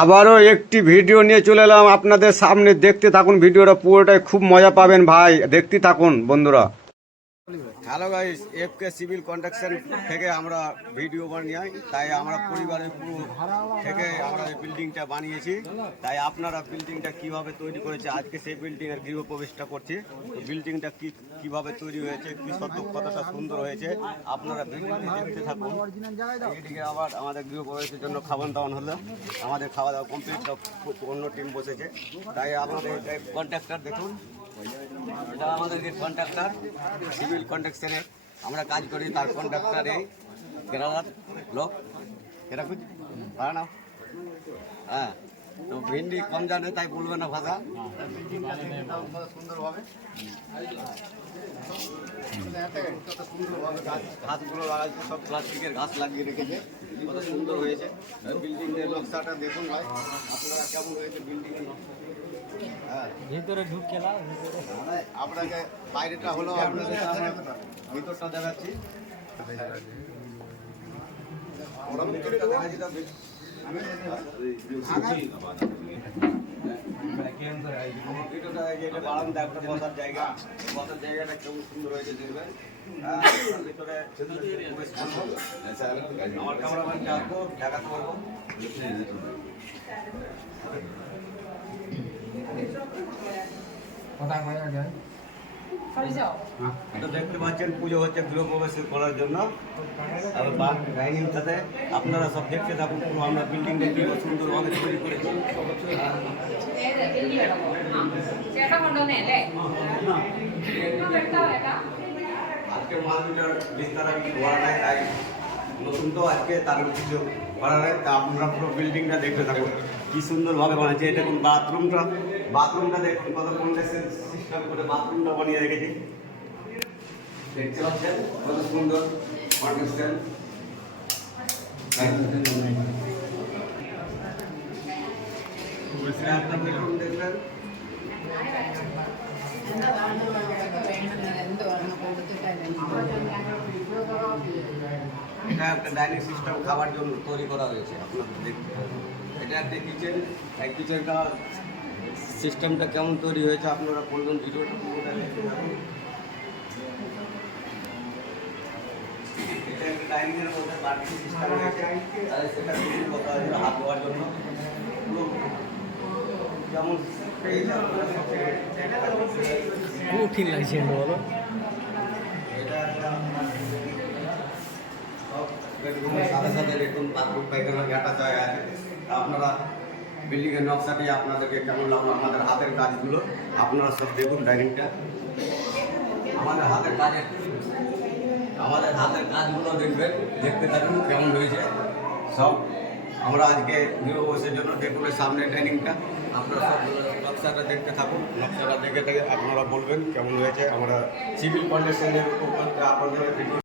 আবারও একটি ভিডিও নিয়ে চলে এলাম আপনাদের সামনে। দেখতে থাকুন ভিডিওটা, পুরোটাই খুব মজা পাবেন ভাই, দেখতে থাকুন বন্ধুরা। হ্যালো গাইস, এফকে সিভিল কন্ট্রাকশন থেকে আমরা ভিডিও বানিয়ে, তাই আমরা পরিবারের পুরো থেকে আমরা এই বিল্ডিংটা বানিয়েছি। তাই আপনারা বিল্ডিংটা কিভাবে তৈরি করেছে আজকে সেই বিল্ডিংয়ের গৃহপ্রবেশটা করছি। তো বিল্ডিংটা কিভাবে তৈরি হয়েছে, কি সত্য কতটা সুন্দর হয়েছে আপনারা ভিডিওটি দেখতে থাকুন। এদিকে আবার আমাদের গৃহপ্রবেশের জন্য খাবার দাওয়ান হলো, আমাদের খাওয়া দাওয়া কমপ্লিট, অন্য টিম বসেছে। তাই আমাদের কন্ট্রাক্টর দেখুন, এটা আমাদেরকে কন্ট্রাক্টর সিভিল কন্ট্রাকশনে আমরা কাজ করি। তার কন্ট্রাক্টর এই কেরালার লোক, এরকম না? হ্যাঁ, তো ভিন্ডি কম জানে তাই বলবে না ভাষা। সুন্দরভাবে ঘাসগুলো লাগাচ্ছে, সব প্লাস্টিকের ঘাস লাগিয়ে রেখেছে, কত সুন্দর হয়েছে। বিল্ডিংয়ের নকশাটা দেখুন ভাই, আপনারা কেমন হয়েছে বিল্ডিং। ভিতরে ঢুকে না, আপনাকে বাইরেটা হলো, আপনাদের ভিতরটা দেখাচ্ছি। বারান্দা একটা বসার জায়গা, বসার জায়গাটা কেমন সুন্দর হয়েছে দেখবেন। ভিতরে আমার ক্যামেরাম্যানকে আসবো, দেখাতে পারবো। তো দেখতে পাচ্ছেন পুজো হচ্ছে গৃহপ্রবেশ করার জন্য। আর ডাইনিংটাতে আপনারা সব দেখতে থাকুন, পুরো আমরা বিল্ডিংটা কি সুন্দরভাবে তৈরি করেছি। আজকে মাল দুটার বিস্তার করা নাই, তাই নতুন তো আজকে তার কিছু করা নাই। তা আপনারা পুরো বিল্ডিংটা দেখতে থাকুন কি সুন্দরভাবে বানিয়েছে। এটা দেখুন বাথরুমটা দেখুন, কত কন্ডেকশন সিস্টেম করে বাথরুমটা বানিয়ে রেখেছি। দেখতে পাচ্ছেন কত সুন্দর কন্ডেকশন। একটা বেডরুম দেখবেন, এটা একটা ডাইনিং সিস্টেম খাবার জন্য তৈরি করা হয়েছে আপনাদের দেখতে। এটা একটা কিচেন, এই কিচেনটা সিস্টেমটা কেমন তৈরি হয়েছে আপনারা বলবেন। ভিডিওটা পুরোটা দেখতে থাকুন। এটা একটা ডাইনিং এর মধ্যে পার্টি সিস্টেম হয়েছে, তাহলে সেটা তৈরি করা হয়েছে হাত ধোয়ার জন্য। পুরো যেমন কঠিন লাগছে বলো। সাথে সাথে দেখুন বাথরুম পায়খানা ঘাটা জায়গা আছে। আপনারা বিল্ডিংয়ের নকশাটি আপনাদেরকে কেমন লাগলো, আমাদের হাতের কাজগুলো আপনারা সব দেখুন। ডাইনিংটা আমাদের হাতের কাজগুলো দেখবেন, দেখতে থাকুন কেমন হয়েছে সব। আমরা আজকে গৃহপ্রবেশের জন্য দেখুন সামনে ডাইনিংটা, আপনারা সব নকশাটা দেখতে থাকুন। নকশাটা দেখে আপনারা বলবেন কেমন হয়েছে। আমরা সিভিল কন্ডিশনের উপর আপনাদের